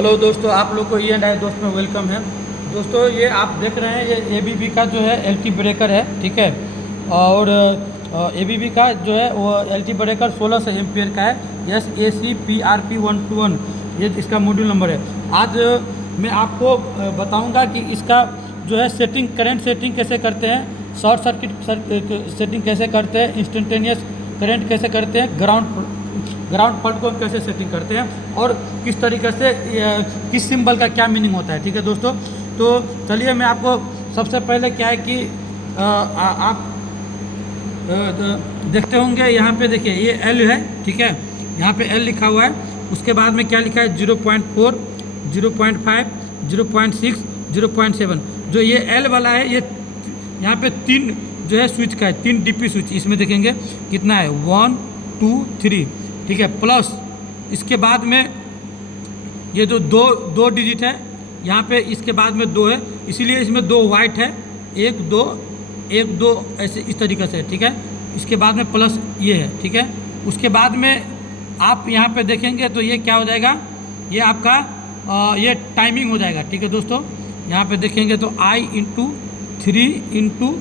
Hello दोस्तों, आप लोग को E&I दोस्त में वेलकम है। दोस्तों ये आप देख रहे हैं, ये ABB का जो है LT ब्रेकर है, ठीक है। और ABB का जो है वो LT ब्रेकर 1600 एम्पियर का है, SAC PRP121, ये इसका मॉड्यूल नंबर है। आज मैं आपको बताऊंगा कि इसका जो है सेटिंग, करंट सेटिंग कैसे करते हैं, शॉर्ट सर्किट सेटिंग कैसे करते हैं, इंस्टेंटेनियस करंट कैसे करते हैं, ग्राउंड फॉल्ट को हम कैसे सेटिंग करते हैं, और किस तरीके से किस सिंबल का क्या मीनिंग होता है, ठीक है दोस्तों। तो चलिए मैं आपको सबसे पहले क्या है कि आप देखते होंगे यहाँ पे, देखिए ये L है, ठीक है। यहाँ पे L लिखा हुआ है, उसके बाद में क्या लिखा है 0.4, 0.5, 0.6, 0.7। जो ये L वाला है, ये यहाँ पे 3 जो है स्विच का है, 3 DP स्विच। इसमें देखेंगे कितना है 1 2 3, ठीक है। प्लस इसके बाद में ये जो दो डिजिट है यहाँ पे, इसके बाद में 2 है, इसीलिए इसमें 2 वाइट है, 1 2 1 2 ऐसे इस तरीके से, ठीक है। इसके बाद में प्लस ये है, ठीक है। उसके बाद में आप यहाँ पे देखेंगे तो ये क्या हो जाएगा, ये आपका ये टाइमिंग हो जाएगा, ठीक है दोस्तों। यहाँ पे देखेंगे तो I × 3 ×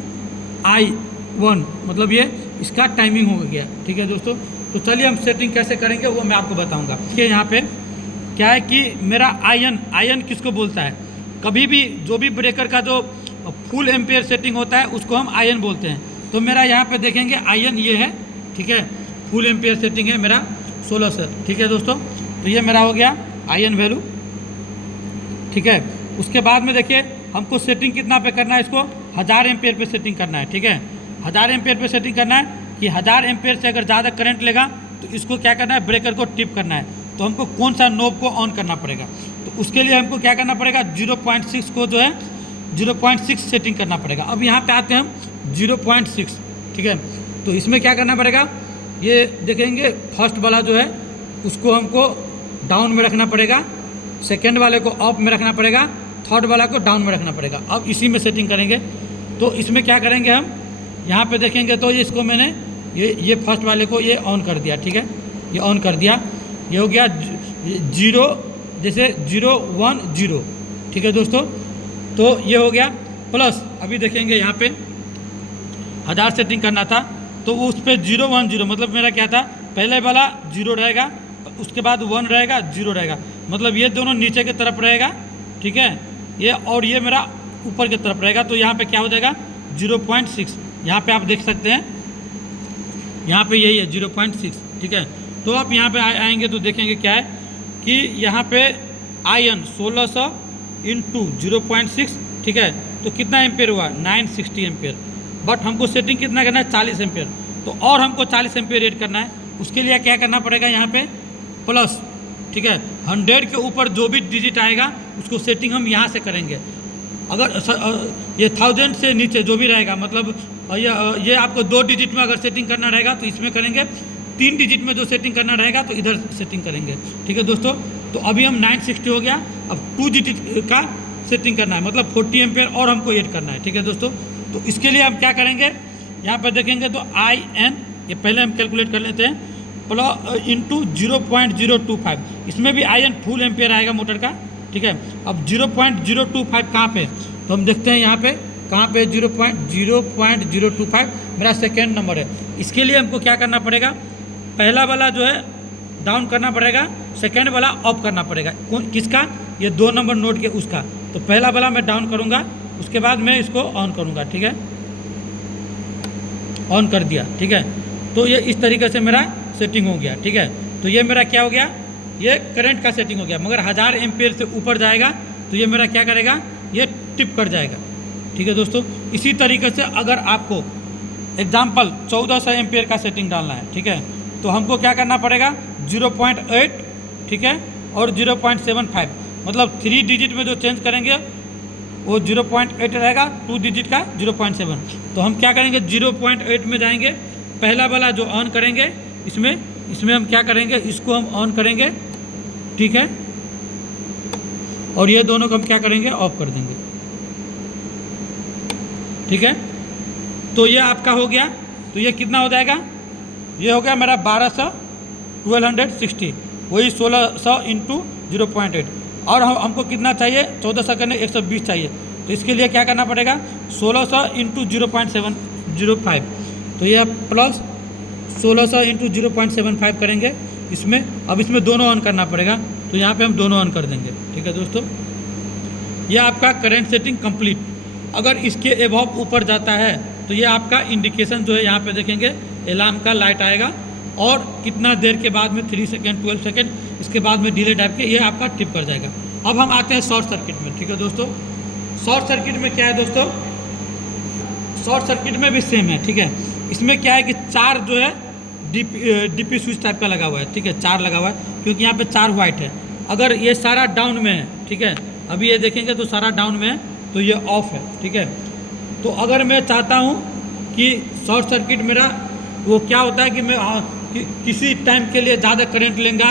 I1, मतलब ये इसका टाइमिंग हो गया, ठीक है दोस्तों। तो चलिए हम सेटिंग कैसे करेंगे वो मैं आपको बताऊंगा। कि यहाँ पे क्या है कि मेरा आयन किसको बोलता है, कभी भी जो भी ब्रेकर का जो फुल एम्पेयर सेटिंग होता है उसको हम आयन बोलते हैं। तो मेरा यहाँ पे देखेंगे आयन ये है, ठीक है। फुल एम्पेयर सेटिंग है मेरा 1600, ठीक है दोस्तों। तो ये मेरा हो गया आयन वैल्यू, ठीक है। उसके बाद में देखिए हमको सेटिंग कितना पे करना है, इसको 1000 एम्पेयर पे सेटिंग करना है, ठीक है। 1000 एम्पेयर पे सेटिंग करना है कि 1000 एम्पेयर से अगर ज़्यादा करंट लेगा तो इसको क्या करना है, ब्रेकर को टिप करना है। तो हमको कौन सा नोब को ऑन करना पड़ेगा, तो उसके लिए हमको क्या करना पड़ेगा, 0.6 को जो है 0.6 सेटिंग करना पड़ेगा। अब यहाँ पे आते हैं हम 0.6, ठीक है। तो इसमें क्या करना पड़ेगा, ये देखेंगे फर्स्ट वाला जो है उसको हमको डाउन में रखना पड़ेगा, सेकेंड वाले को अप में रखना पड़ेगा, थर्ड वाला को डाउन में रखना पड़ेगा। अब इसी में सेटिंग करेंगे। तो इसमें क्या करेंगे हम, यहाँ पे देखेंगे तो ये इसको मैंने ये फर्स्ट वाले को ये ऑन कर दिया, ठीक है। ये ऑन कर दिया, ये हो गया 0, जैसे 0 1 0, ठीक है दोस्तों। तो ये हो गया। प्लस अभी देखेंगे यहाँ पे 1000 सेटिंग करना था, तो उस पर 0 1 0, मतलब मेरा क्या था, पहले वाला 0 रहेगा, उसके बाद 1 रहेगा, 0 रहेगा, मतलब ये दोनों नीचे की तरफ रहेगा, ठीक है। ये और ये मेरा ऊपर की तरफ रहेगा। तो यहाँ पे क्या हो जाएगा 0.6, यहाँ पे आप देख सकते हैं, यहाँ पे यही है 0.6, ठीक है। तो आप यहाँ पे आएंगे तो देखेंगे क्या है कि यहाँ पे आयन 1600 × 0.6, ठीक है। तो कितना एम्पेयर हुआ, 960 एम्पेयर। बट हमको सेटिंग कितना करना है, 40 एम्पेयर। तो और हमको 40 एम्पेयर ऐड करना है, उसके लिए क्या करना पड़ेगा, यहाँ पे प्लस, ठीक है। 100 के ऊपर जो भी डिजिट आएगा उसको सेटिंग हम यहाँ से करेंगे। अगर ये 1000 से नीचे जो भी रहेगा, मतलब ये आपको 2 डिजिट में अगर सेटिंग करना रहेगा तो इसमें करेंगे, 3 डिजिट में जो सेटिंग करना रहेगा तो इधर सेटिंग करेंगे, ठीक है दोस्तों। तो अभी हम 960 हो गया, अब 2 डिजिट का सेटिंग करना है, मतलब 40 एम्पेयर और हमको ऐड करना है, ठीक है दोस्तों। तो इसके लिए हम क्या करेंगे, यहाँ पर देखेंगे तो IN, ये पहले हम कैलकुलेट कर लेते हैं, × 0.025, इसमें भी IN फुल एम्पेयर आएगा मोटर का, ठीक है। अब 0.025 कहाँ पे, तो हम देखते हैं यहाँ पे कहाँ पे 0.025 मेरा सेकेंड नंबर है। इसके लिए हमको क्या करना पड़ेगा, पहला वाला जो है डाउन करना पड़ेगा, सेकेंड वाला अप करना पड़ेगा। किसका, ये 2 नंबर नोड के उसका। तो पहला वाला मैं डाउन करूँगा, उसके बाद मैं इसको ऑन करूँगा, ठीक है। ऑन कर दिया, ठीक है। तो ये इस तरीके से मेरा सेटिंग हो गया, ठीक है। तो ये मेरा क्या हो गया, ये करंट का सेटिंग हो गया। मगर 1000 एम्पेयर से ऊपर जाएगा तो ये मेरा क्या करेगा, ये टिप कर जाएगा, ठीक है दोस्तों। इसी तरीके से अगर आपको एग्जाम्पल 1400 एम्पेयर का सेटिंग डालना है, ठीक है, तो हमको क्या करना पड़ेगा, 0.8, ठीक है, और 0.75, मतलब 3 डिजिट में जो चेंज करेंगे वो 0.8 रहेगा, 2 डिजिट का 0.7। तो हम क्या करेंगे, 0.8 में जाएंगे, पहला वाला जो ऑन करेंगे, इसमें हम क्या करेंगे, इसको हम ऑन करेंगे, ठीक है, और ये दोनों को हम क्या करेंगे, ऑफ कर देंगे, ठीक है। तो ये आपका हो गया। तो ये कितना हो जाएगा, ये हो गया मेरा 1260, वही 1600 × 0.8। और हमको कितना चाहिए, 14 सेकंड में 120 चाहिए। तो इसके लिए क्या करना पड़ेगा, 1600 इंटू 0.705, तो ये प्लस 1600 इंटू 0.75 करेंगे इसमें। अब इसमें दोनों ऑन करना पड़ेगा, तो यहाँ पे हम दोनों ऑन कर देंगे। ठीक है दोस्तों, ये आपका करंट सेटिंग कंप्लीट। अगर इसके एबव ऊपर जाता है तो ये आपका इंडिकेशन जो है यहाँ पे देखेंगे अलार्म का लाइट आएगा, और कितना देर के बाद में 3 सेकेंड 12 सेकेंड इसके बाद में डिले टाइप के ये आपका ट्रिप कर जाएगा। अब हम आते हैं शॉर्ट सर्किट में। ठीक है दोस्तों, शॉर्ट सर्किट में क्या है दोस्तों, शॉर्ट सर्किट में भी सेम है। ठीक है, इसमें क्या है कि 4 जो है डीपी स्विच टाइप का लगा हुआ है। ठीक है, 4 लगा हुआ है क्योंकि यहाँ पे 4 वाइट है। अगर ये सारा डाउन में है, ठीक है, अभी ये देखेंगे तो सारा डाउन में है, तो ये ऑफ है। ठीक है, तो अगर मैं चाहता हूँ कि शॉर्ट सर्किट मेरा वो क्या होता है कि मैं किसी टाइम के लिए ज़्यादा करंट लेंगा,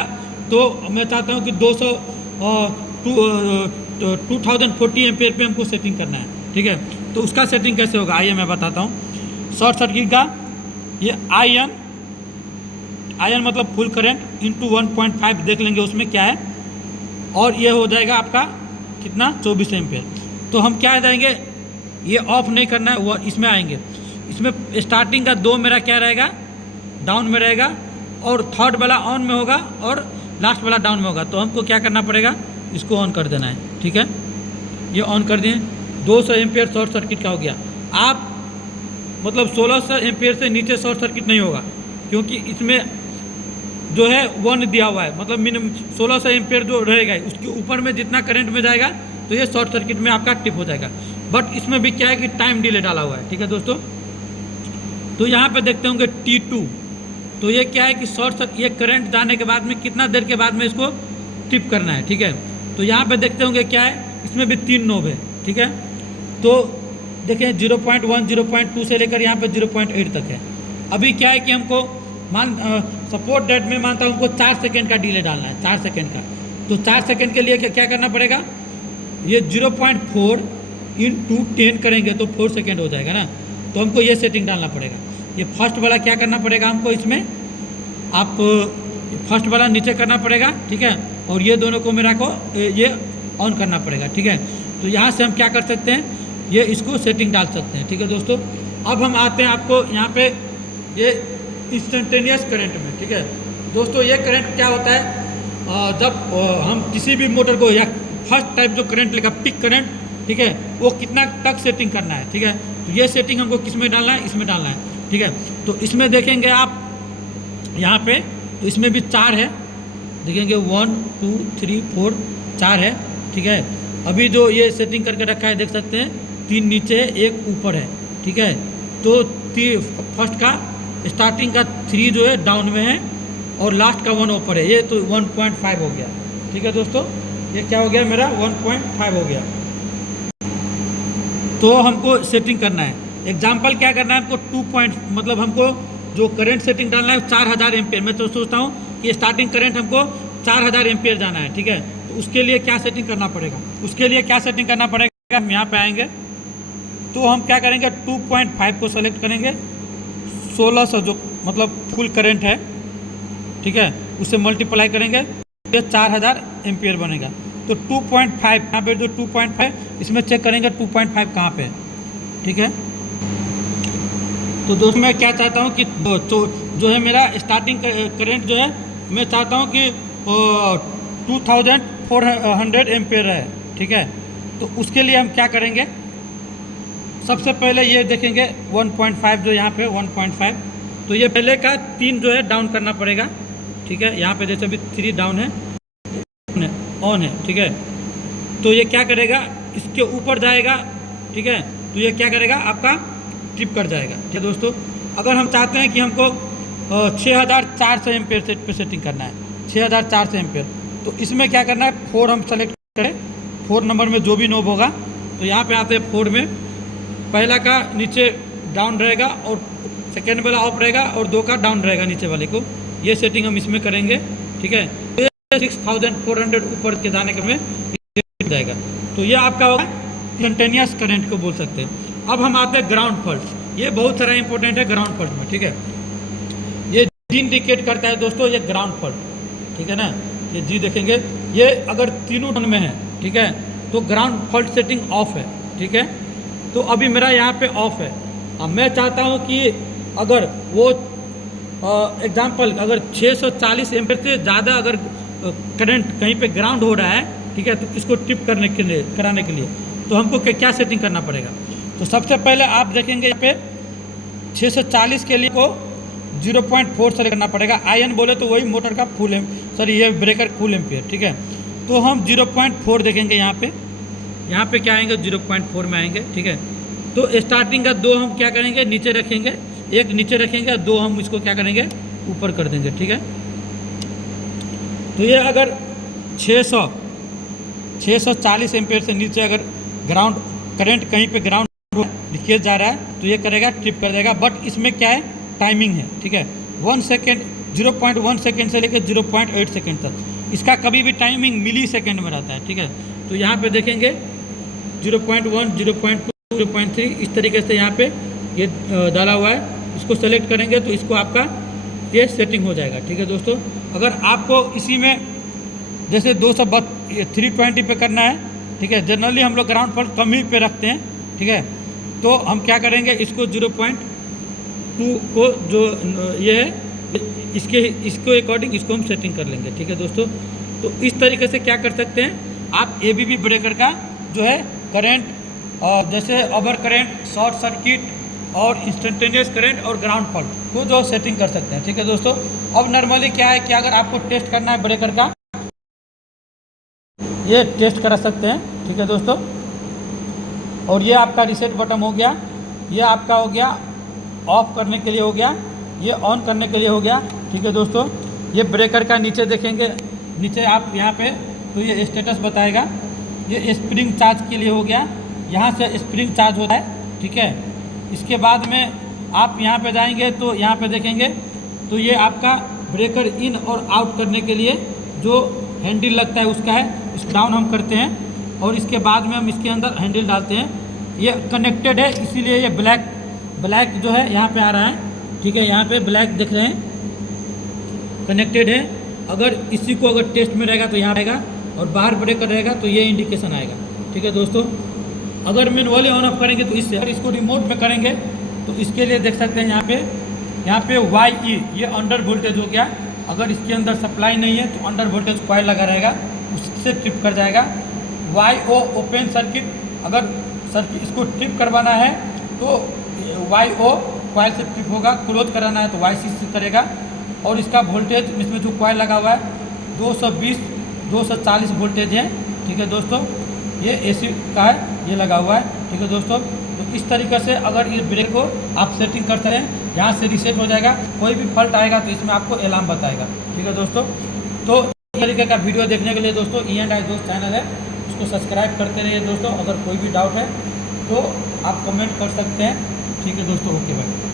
तो मैं चाहता हूँ कि 2040 एम्पेयर पे हमको सेटिंग करना है। ठीक है, तो उसका सेटिंग कैसे होगा आइए मैं बताता हूँ। शॉर्ट सर्किट का ये आयन मतलब फुल करंट इंटू 1.5 देख लेंगे उसमें क्या है, और ये हो जाएगा आपका कितना 24 एम्पेयर। तो हम क्या जाएंगे, ये ऑफ नहीं करना है, वो इसमें आएंगे। इसमें स्टार्टिंग का 2 मेरा क्या रहेगा, डाउन में रहेगा, और थर्ड वाला ऑन में होगा, और लास्ट वाला डाउन में होगा। तो हमको क्या करना पड़ेगा, इसको ऑन कर देना है। ठीक है, ये ऑन कर दिए, 200 एम्पेयर शॉर्ट सर्किट का हो गया। आप मतलब 1600 एम्पेयर से नीचे शॉर्ट सर्किट नहीं होगा, क्योंकि इसमें जो है 1 दिया हुआ है, मतलब मिनिमम 1600 एम्पेयर जो रहेगा, उसके ऊपर में जितना करंट में जाएगा तो ये शॉर्ट सर्किट में आपका टिप हो जाएगा। बट इसमें भी क्या है कि टाइम डिले डाला हुआ है। ठीक है दोस्तों, तो यहाँ पे देखते होंगे T2, तो ये क्या है कि ये करंट जाने के बाद में कितना देर के बाद में इसको टिप करना है। ठीक है, तो यहाँ पे देखते होंगे क्या है, इसमें भी 3 नोब है। ठीक है, तो देखें 0.1 0.2 से लेकर यहाँ पे 0.8 तक है। अभी क्या है कि हमको सपोर्ट डेट में मानता हूँ हमको 4 सेकेंड का डिले डालना है, 4 सेकेंड का। तो 4 सेकेंड के लिए क्या करना पड़ेगा, ये 0.4 इंटू 10 करेंगे तो 4 सेकेंड हो जाएगा ना, तो हमको ये सेटिंग डालना पड़ेगा। ये फर्स्ट वाला क्या करना पड़ेगा हमको, इसमें आप फर्स्ट वाला नीचे करना पड़ेगा। ठीक है, और ये दोनों को मेरा को ये ऑन करना पड़ेगा। ठीक है, तो यहाँ से हम क्या कर सकते हैं, ये इसको सेटिंग डाल सकते हैं। ठीक है दोस्तों, अब हम आते हैं आपको यहाँ पे ये इंस्टेंटेनियस करंट में। ठीक है दोस्तों, ये करंट क्या होता है, जब हम किसी भी मोटर को या फर्स्ट टाइप जो करंट लेगा पिक करंट, ठीक है, वो कितना तक सेटिंग करना है। ठीक है, तो ये सेटिंग हमको किस में डालना है, इसमें डालना है। ठीक है, तो इसमें देखेंगे आप यहाँ पे, तो इसमें भी 4 है, देखेंगे 1 2 3 4 4 है। ठीक है, अभी जो ये सेटिंग करके रखा है देख सकते हैं, 3 नीचे है, 1 ऊपर है। ठीक है, तो फर्स्ट का स्टार्टिंग का 3 जो है डाउन में है, और लास्ट का 1 ऊपर है, ये तो 1.5 हो गया। ठीक है दोस्तों, ये क्या हो गया मेरा 1.5 हो गया। तो हमको सेटिंग करना है, एग्जाम्पल क्या करना है हमको 2 पॉइंट, मतलब हमको जो करंट सेटिंग डालना है 4000 एम्पेयर। मैं तो सोचता हूँ कि स्टार्टिंग करंट हमको 4000 एम्पेयर जाना है। ठीक है, तो उसके लिए क्या सेटिंग करना पड़ेगा, उसके लिए क्या सेटिंग करना पड़ेगा, हम यहाँ पे आएंगे तो हम क्या करेंगे 2.5 को सेलेक्ट करेंगे, 1600 जो मतलब फुल करंट है, ठीक है, उससे मल्टीप्लाई करेंगे तो 4000 एम्पियर बनेगा। तो 2.5 यहाँ पे जो 2.5 इसमें चेक करेंगे 2.5 कहाँ पे है। ठीक है, तो दोस्तों मैं क्या चाहता हूँ कि जो है मेरा स्टार्टिंग करंट जो है मैं चाहता हूँ कि 2400 एम्पियर है। ठीक है, तो उसके लिए हम क्या करेंगे, सबसे पहले ये देखेंगे 1.5 जो यहाँ पे 1.5, तो ये पहले का 3 जो है डाउन करना पड़ेगा। ठीक है, यहाँ पे जैसे अभी 3 डाउन है, ऑन है। ठीक है, तो ये क्या करेगा, इसके ऊपर जाएगा। ठीक है, तो ये क्या करेगा आपका ट्रिप कर जाएगा। ठीक है दोस्तों, अगर हम चाहते हैं कि हमको 6400 एम्पेयर सेट पे सेटिंग करना है, 6400 एम्पेयर, तो इसमें क्या करना है 4 हम सेलेक्ट करें, 4 नंबर में जो भी नोब होगा, तो यहाँ पे आते हैं 4 में, पहला का नीचे डाउन रहेगा और सेकेंड वाला ऑफ रहेगा और 2 का डाउन रहेगा नीचे वाले को, ये सेटिंग हम इसमें करेंगे। ठीक है, तो 6400 ऊपर के जाने के में जाएगा, तो ये आपका होगा कंटिन्यूअस करंट को बोल सकते हैं। अब हम आते हैं ग्राउंड फॉल्ट, ये बहुत सारा इंपॉर्टेंट है ग्राउंड फॉल्ट में। ठीक है, ये इंडिकेट करता है दोस्तों ये ग्राउंड फॉल्ट। ठीक है ना, ये जी देखेंगे, ये अगर तीनों टोन में है, ठीक है, तो ग्राउंड फॉल्ट सेटिंग ऑफ है, ठीक है। तो अभी मेरा यहाँ पे ऑफ है। अब मैं चाहता हूँ कि अगर वो एग्जाम्पल अगर 640 एम्पीयर से ज़्यादा अगर करंट कहीं पे ग्राउंड हो रहा है, ठीक है, तो इसको ट्रिप करने के लिए कराने के लिए तो हमको क्या सेटिंग करना पड़ेगा। तो सबसे पहले आप देखेंगे यहाँ पे 640 के लिए को 0.4 सेलेक्ट करना पड़ेगा। आयन बोले तो वही मोटर का फुल ये ब्रेकर फुल एम्पियर, ठीक है। तो हम 0.4 देखेंगे यहाँ पे क्या आएंगे, 0.4 में आएंगे, ठीक है। तो स्टार्टिंग का 2 हम क्या करेंगे, नीचे रखेंगे, एक नीचे रखेंगे, 2 हम इसको क्या करेंगे, ऊपर कर देंगे, ठीक है। तो ये अगर 640 एम्पियर से नीचे अगर ग्राउंड करंट कहीं पे ग्राउंड लीकेज जा रहा है तो ये करेगा, ट्रिप कर देगा। बट इसमें क्या है, टाइमिंग है, ठीक है। 1 सेकेंड 0.1 सेकेंड से लेकर 0.8 सेकेंड तक इसका कभी भी टाइमिंग मिली सेकेंड में रहता है, ठीक है। तो यहाँ पे देखेंगे 0.1 0.2 0.3 इस तरीके से यहाँ पे ये डाला हुआ है। इसको सेलेक्ट करेंगे तो इसको आपका ये सेटिंग हो जाएगा, ठीक है दोस्तों। अगर आपको इसी में जैसे 320 पे करना है, ठीक है, जनरली हम लोग ग्राउंड फॉल्ट कम ही पे रखते हैं, ठीक है। तो हम क्या करेंगे, इसको 0.2 को जो ये है इसके अकॉर्डिंग इसको हम सेटिंग कर लेंगे, ठीक है दोस्तों। तो इस तरीके से क्या कर सकते हैं आप, एबीबी ब्रेकर का जो है करंट और जैसे ओवर करंट, शॉर्ट सर्किट और इंस्टेंटेनियस करंट और ग्राउंड फॉल्ट को जो सेटिंग कर सकते हैं, ठीक है दोस्तों। अब नॉर्मली क्या है कि अगर आपको टेस्ट करना है ब्रेकर का, ये टेस्ट करा सकते हैं, ठीक है दोस्तों। और ये आपका रीसेट बटन हो गया, ये आपका हो गया ऑफ करने के लिए हो गया, ये ऑन करने के लिए हो गया, ठीक है दोस्तों। ये ब्रेकर का नीचे देखेंगे, नीचे आप यहाँ पे तो ये स्टेटस बताएगा, ये स्प्रिंग चार्ज के लिए हो गया, यहाँ से स्प्रिंग चार्ज होता है, ठीक है। इसके बाद में आप यहाँ पे जाएंगे तो यहाँ पे देखेंगे तो ये आपका ब्रेकर इन और आउट करने के लिए जो हैंडल लगता है उसका है, इस डाउन हम करते हैं और इसके बाद में हम इसके अंदर हैंडल डालते हैं। ये कनेक्टेड है इसीलिए ये ब्लैक जो है यहाँ पे आ रहा है, ठीक है, यहाँ पे ब्लैक दिख रहे हैं, कनेक्टेड है। अगर इसी को अगर टेस्ट में रहेगा तो यहाँ आएगा और बाहर ब्रेकर रहेगा तो ये इंडिकेशन आएगा, ठीक है दोस्तों। अगर मैनुअली ऑन ऑफ करेंगे तो इससे, अगर इसको रिमोट में करेंगे तो इसके लिए देख सकते हैं यहाँ पे YE ये अंडर वोल्टेज हो गया। अगर इसके अंदर सप्लाई नहीं है तो अंडर वोल्टेज कॉइल लगा रहेगा, उससे ट्रिप कर जाएगा। YO ओपन सर्किट, अगर सर्किट इसको ट्रिप करवाना है तो YO कॉइल से ट्रिप होगा, क्लोज कराना है तो YC से करेगा। और इसका वोल्टेज इसमें जो कॉइल लगा हुआ है 220-240 वोल्टेज है, ठीक है दोस्तों। ये AC का है, ये लगा हुआ है, ठीक है दोस्तों। तो इस तरीके से अगर इस ब्रेक को आप सेटिंग करते हैं, यहाँ से रीसेट हो जाएगा, कोई भी फॉल्ट आएगा तो इसमें आपको अलार्म बताएगा, ठीक है दोस्तों। तो इस तरीके का वीडियो देखने के लिए दोस्तों E&I दोस्त चैनल है, उसको सब्सक्राइब करते रहिए दोस्तों। अगर कोई भी डाउट है तो आप कमेंट कर सकते हैं, ठीक है दोस्तों। Okay bye.